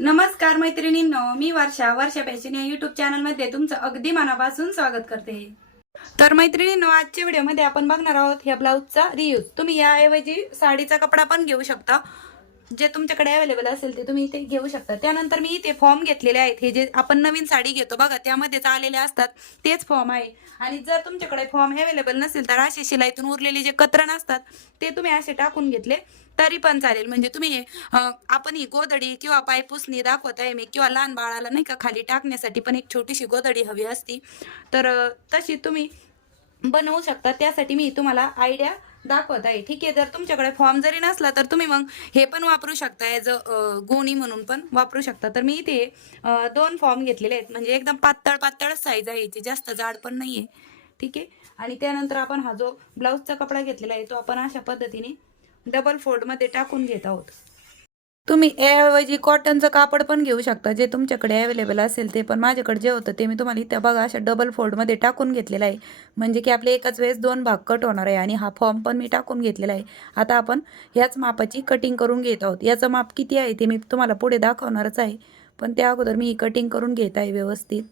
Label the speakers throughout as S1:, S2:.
S1: नमस्कार मैत्रिणींनो मी वर्षा वर्षा फॅशन या युट्यूब चॅनलमध्ये तुमचं अगदी मनापासून स्वागत करते. तर मैत्रिणींनो आजच्या व्हिडिओमध्ये आपण बघणार आहोत ह्या ब्लाऊजचा रियूज तुम्ही याऐवजी साडीचा कपडा पण घेऊ शकता. जे तुमच्याकडे अवेलेबल असेल ते तुम्ही इथे घेऊ शकता. त्यानंतर मी इथे फॉर्म घेतलेले आहेत. हे जे आपण नवीन साडी घेतो बघा त्यामध्येच आलेले असतात. तेच फॉर्म आहे. आणि जर तुमच्याकडे फॉर्म अवेलेबल नसेल तर असे शिलाईतून उरलेले जे कतरण असतात ते तुम्ही असे टाकून घेतले तरी पण चालेल. म्हणजे तुम्ही हे, आपण ही गोदडी किंवा पायपुसणी दाखवत आहे मी किंवा लहान बाळाला नाही का खाली टाकण्यासाठी पण एक छोटीशी गोदडी हवी असती. तर तशी तुम्ही बनवू शकता. त्यासाठी मी तुम्हाला आयडिया दाखवत आहे ठीक आहे जर तुमच्याकडे फॉर्म जरी नसला तर तुम्ही मग हे पण वापरू शकता ॲज अ गोणी म्हणून पण वापरू शकता. तर मी इथे दोन फॉर्म घेतलेले आहेत. म्हणजे एकदम पातळ पातळ साईज आहे याची. जास्त जाड पण नाही आहे ठीक आहे? आणि त्यानंतर आपण हा जो ब्लाऊजचा कपडा घेतलेला आहे तो आपण अशा पद्धतीने डबल फोल्डमध्ये टाकून घेत आहोत. तुम्ही याऐवजी कॉटनचं कापड पण घेऊ शकता जे तुमच्याकडे अवेलेबल असेल ते. पण माझ्याकडे जे होतं ते मी तुम्हाला इथं बघा अशा डबल फोल्डमध्ये टाकून घेतलेलं आहे. म्हणजे की आपले एकाच वेळेस दोन भाग कट होणार आहे आणि हा फॉर्म पण मी टाकून घेतलेला आहे. आता आपण ह्याच मापाची कटिंग करून घेत आहोत. याचं माप किती आहे ते मी तुम्हाला पुढे दाखवणारच आहे. पण त्या अगोदर मी ही कटिंग करून घेत आहे व्यवस्थित.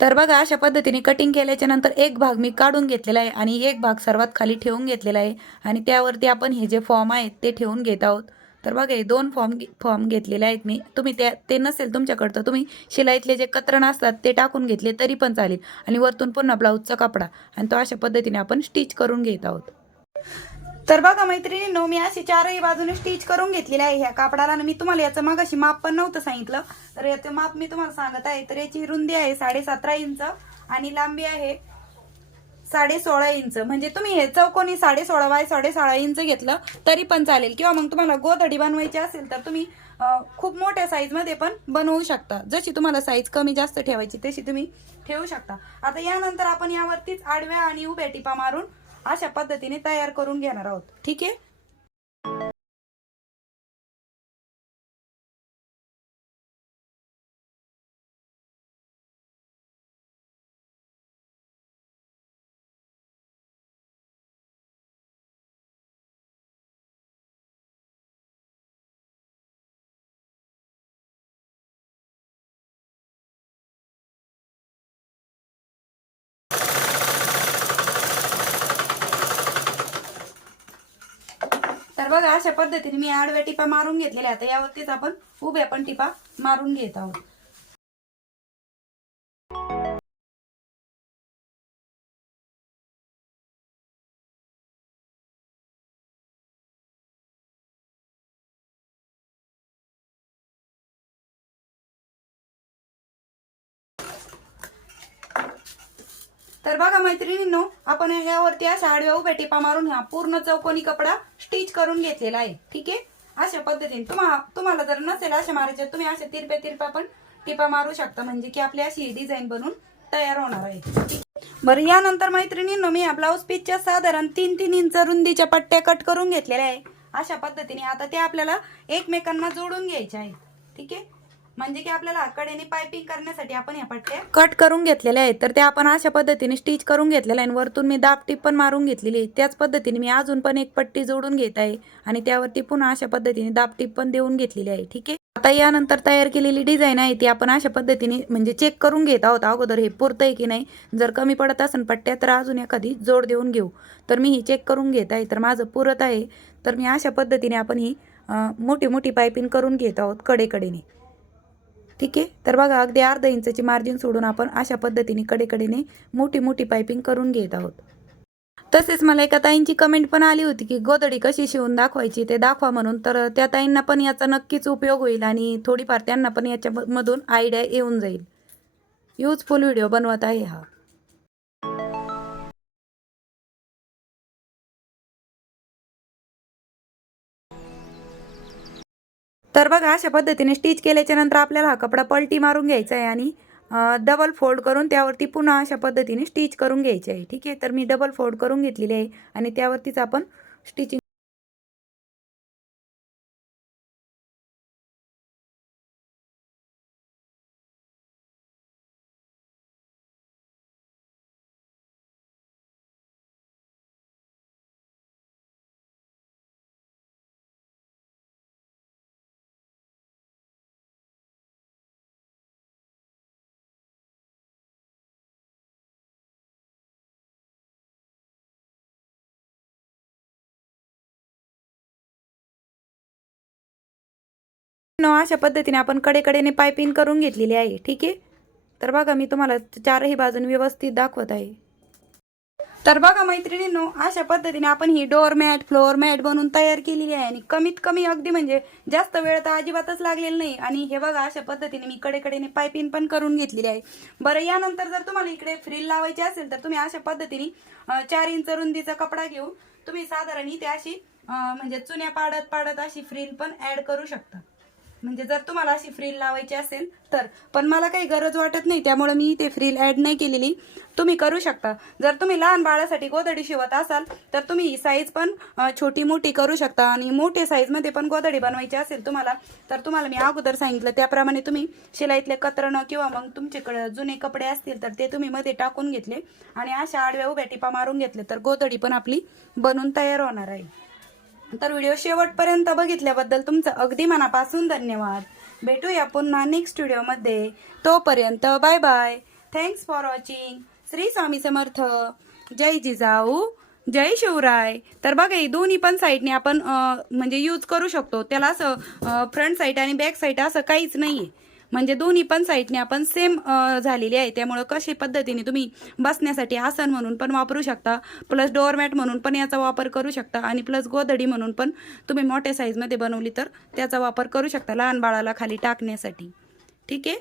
S1: तर बघा अशा पद्धतीने कटिंग केल्याच्यानंतर एक भाग मी काढून घेतलेला आहे आणि एक भाग सर्वात खाली ठेवून घेतलेला आहे आणि त्यावरती आपण हे जे फॉर्म आहेत ते ठेवून घेत आहोत. तर बघा हे दोन फॉर्म फॉर्म घेतलेले आहेत मी. तुम्ही त्या ते नसेल तुमच्याकडं तर तुम्ही शिलाईतले जे कतरण असतात ते टाकून घेतले तरी पण चालेल. आणि वरतून पुन्हा ब्लाऊजचा कपडा. आणि तो अशा पद्धतीने आपण स्टिच करून घेत आहोत. तर बघा मैत्रिणींनो मी अशी चारही बाजूने स्टिच करून घेतलेली आहे ह्या कापडाला. आणि मी तुम्हाला याचं मागाशी माप पण नव्हतं सांगितलं. तर याचं माप मी तुम्हाला सांगत आहे. तर याची रुंदी आहे साडे सतरा इंच आणि लांबी आहे साडे सोळा इंच. म्हणजे तुम्ही हे चौकोनी साडे सोळा बाय साडे सोळा इंच घेतलं तरी पण चालेल. किंवा मग तुम्हाला गोधडी बनवायची असेल तर तुम्ही खूप मोठ्या साईजमध्ये पण बनवू शकता. जशी तुम्हाला साईज कमी जास्त ठेवायची तशी तुम्ही ठेवू शकता. आता यानंतर आपण यावरतीच आडव्या आणि उभ्या टिपा मारून अशा पद्धतीने तयार करून घेणार आहोत. ठीक आहे? बघा अशा पद्धतीने मी आडव्या टिपा मारून घेतलेल्या आता यावरतीच आपण उभ्या पण टिपा मारून घेत आहोत. तर बघा मैत्रिणींनो आपण ह्यावरती अशा आडव्या उभ्या टिपा मारून हा पूर्ण चौकोनी कपडा स्टिच करून घेतलेला आहे. ठीक आहे? अशा पद्धतीने. तुम्हा तुम्हाला जर नसेल अशा मारायचे तुम्ही अशा तिरप्या तिरप्या पण टिपा मारू शकता. म्हणजे की आपली अशी डिझाईन बनून तयार होणार आहे. बरं यानंतर मैत्रिणींनो मी या ब्लाऊज पीसच्या साधारण तीन तीन इंच रुंदीच्या पट्ट्या कट करून घेतलेल्या आहे. अशा पद्धतीने आता ते आपल्याला एकमेकांना जोडून घ्यायच्या आहेत. ठीक आहे? म्हणजे की आपल्याला कडेने पायपिंग करण्यासाठी आपण या पट्ट्या कट करून घेतलेल्या आहेत. तर त्या आपण अशा पद्धतीने स्टिच करून घेतलेल्या आहे आणि वरतून मी दाब टीप पण मारून घेतलेली. आहे त्याच पद्धतीने मी अजून पण एक पट्टी जोडून घेत आहे आणि त्यावरती पुन्हा अशा पद्धतीने दाब टीप पण देऊन घेतलेली आहे. ठीक आहे? आता यानंतर तयार केलेली डिझाईन आहे ती आपण अशा पद्धतीने म्हणजे चेक करून घेत आहोत. अगोदर हे पुरतं आहे की नाही? जर कमी पडत असेल पट्ट्या तर अजून एखादी जोड देऊन घेऊ. तर मी ही चेक करून घेत आहे. तर माझं पुरत आहे. तर मी अशा पद्धतीने आपण ही मोठी मोठी पायपिंग करून घेत आहोत कडेकडेने. ठीक आहे? तर बघा अगदी अर्धा इंचाची मार्जिन सोडून आपण अशा पद्धतीने कडेकडेने मोठी मोठी पायपिंग करून घेत आहोत. तसेच मला एका ताईंची कमेंट पण आली होती की गोदडी कशी शिवून दाखवायची ते दाखवा म्हणून. तर त्या ताईंना पण याचा नक्कीच उपयोग होईल आणि थोडीफार त्यांना पण याच्यामधून आयडिया येऊन जाईल. यूजफुल व्हिडिओ बनवत आहे हा. तर बघा अशा पद्धतीने स्टिच केल्याच्यानंतर आपल्याला हा कपडा पलटी मारून घ्यायचा आहे आणि डबल फोल्ड करून त्यावरती पुन्हा अशा पद्धतीने स्टिच करून घ्यायची आहे. ठीक आहे? तर मी डबल फोल्ड करून घेतलेली आहे आणि त्यावरतीच आपण स्टिचिंग अशा पद्धतीने आपण कडेकडेने पायपिंग करून घेतलेली आहे ठीक आहे? तर बघा मी तुम्हाला चारही बाजून व्यवस्थित दाखवत आहे. तर बघा मैत्रिणींनो अशा पद्धतीने आपण ही डोअर मॅट फ्लोअर मॅट बनवून तयार केलेली आहे. आणि कमीत कमी अगदी म्हणजे जास्त वेळ तर अजिबातच लागलेला नाही. आणि हे बघा अशा पद्धतीने मी कडेकडेने पायपिंग पण करून घेतलेली आहे. बरं यानंतर जर तुम्हाला इकडे फ्रील लावायची असेल तर तुम्ही अशा पद्धतीने चार इंच रुंदीचा कपडा घेऊन तुम्ही साधारण इथे अशी म्हणजे चुन्या पाडत पाडत अशी फ्रील पण ऍड करू शकता. म्हणजे जर तुम्हाला अशी फ्रील लावायची असेल तर. पण मला काही गरज वाटत नाही त्यामुळे मी ते फ्रील ऍड नाही केलेली. तुम्ही करू शकता. जर तुम्ही लहान बाळासाठी गोधडी शिवत असाल तर तुम्ही ही साईज पण छोटी मोठी करू शकता आणि मोठे साईजमध्ये पण गोधडी बनवायची असेल तुम्हाला तर तुम्हाला मी अगोदर सांगितलं. त्याप्रमाणे तुम्ही शिलाईतले कतरणं किंवा मग तुमच्याकडे जुने कपडे असतील तर ते तुम्ही मध्ये टाकून घेतले आणि अशा आडव्या उभ्या टिपा मारून घेतले तर गोधडी पण आपली बनून तयार होणार आहे. तर व्हिडिओ शेवटपर्यंत बघितल्याबद्दल तुमचं अगदी मनापासून धन्यवाद. भेटूया पुन्हा नेक्स्ट व्हिडिओमध्ये तोपर्यंत bye bye thanks for watching Shri Swami Samarth. जय जिजाऊ. जय शिवराय. तर बघा ही दोन्ही पण साईडने आपण म्हणजे यूज करू शकतो. त्याला असं फ्रंट साईड आणि बॅक साईड असं काहीच नाही आहे म्हणजे दोन्ही पण साईडने आपण सेम झालेली आहे. त्यामुळं कशी पद्धतीने तुम्ही बसण्यासाठी आसन म्हणून पण वापरू शकता प्लस डोअरमॅट म्हणून पण याचा वापर करू शकता आणि प्लस गोधडी म्हणून पण तुम्ही मोठ्या साईजमध्ये बनवली तर त्याचा वापर करू शकता लहान बाळाला खाली टाकण्यासाठी. ठीक आहे?